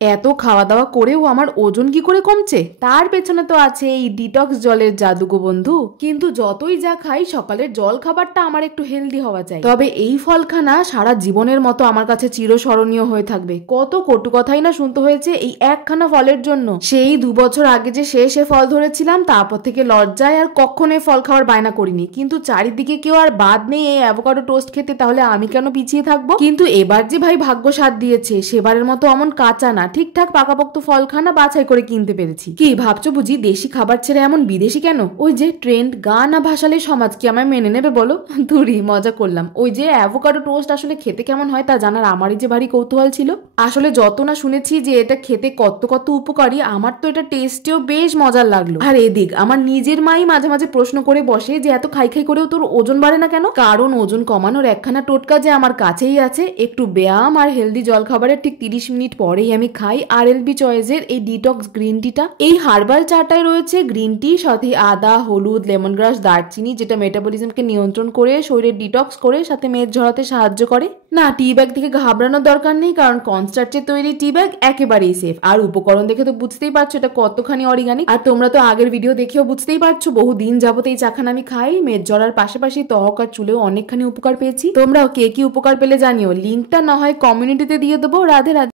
এত খাওয়া দাওয়া করেও আমার ওজন কি করে কমছে? তার পেছনে তো আছে এই ডিটক্স জলের জাদু গো বন্ধু। কিন্তু যতই যা খাই, সকালের জল খাবারটা আমার একটু হেলদি হওয়া চাই। তবে এই ফলখানা সারা জীবনের মতো আমার কাছে চিরস্মরণীয় হয়ে থাকবে। কত কটু কথাই না শুনতে হয়েছে এই একখানা ফলের জন্য। সেই 2 বছর আগে যে শেষে ফল ধরেছিলাম, তারপর থেকে লজ্জায় আর কখনো ফল খাওয়ার বায়না করিনি। কিন্তু চারিদিকে কেউ আর বাদ নেই এই অ্যাভোকাডো টোস্ট খেতে, তাহলে আমি কেন পিছিয়ে থাকবো? কিন্তু এবার যে ভাই ভাগ্য সাথ দিয়েছে, সেবারের মতো অমন কাঁচা না, ঠিকঠাক পাকাপোক্ত ফলখানা বাছাই করে কিনতে পেরেছি। কি ভাবছো বুঝি দেশি খাবার ছেড়ে এমন বিদেশি কেন? ওই যে ট্রেন্ড গা না ভাসালে সমাজ কি আমায় মেনে নেবে বলো? ধুরি, মজা করলাম। ওই যে অ্যাভোকাডো টোস্ট আসলে খেতে কেমন হয় তা জানার আমারই যে ভারী কৌতূহল ছিল। আসলে যত না শুনেছি যে এটা খেতে কত কত উপকারী, আমার তো এটা টেস্টেও বেশ মজার লাগলো। আর এদিক আমার নিজের মাই মাঝে মাঝে প্রশ্ন করে বসে যে এত খাই খাই করেও তোর ওজন বাড়ে না কেন? কারণ ওজন কমানোর একখানা টোটকা যে আমার কাছেই আছে। একটু ব্যায়াম আর হেলদি জল খাবারের ঠিক 30 মিনিট পরেই আমি খাই RLB চয়েসের এই ডিটক্স গ্রিন টিটা। এই হার্বাল চাটায় রয়েছে গ্রিন টি, সাথে আদা, হলুদ, লেমন গ্রাস, দারচিনি, যেটা মেটাবলিজমকে নিয়ন্ত্রণ করে শরীরে ডিটক্স করে সাথে মেদ ঝরাতে সাহায্য করে। না, টি ব্যাগ থেকে ঘাবড়ানোর দরকার নেই, কারণ কনস্টার্চের তৈরি টি ব্যাগ একেবারেই সেফ। আর উপকরণ দেখে তো বুঝতেই পারছো এটা কতখানি অর্গানিক। আর তোমরা তো আগের ভিডিও দেখেও বুঝতেই পারছো বহুদিন যাবত এই চাখানা আমি খাই। মেদ ঝরার পাশাপাশি ত্বক আর চুলেও অনেকখানি উপকার পেয়েছি। তোমরাও কে কি উপকার পেলে জানিও, লিঙ্কটা না হয় কমিউনিটিতে দিয়ে দেবো। রাধে রাধে।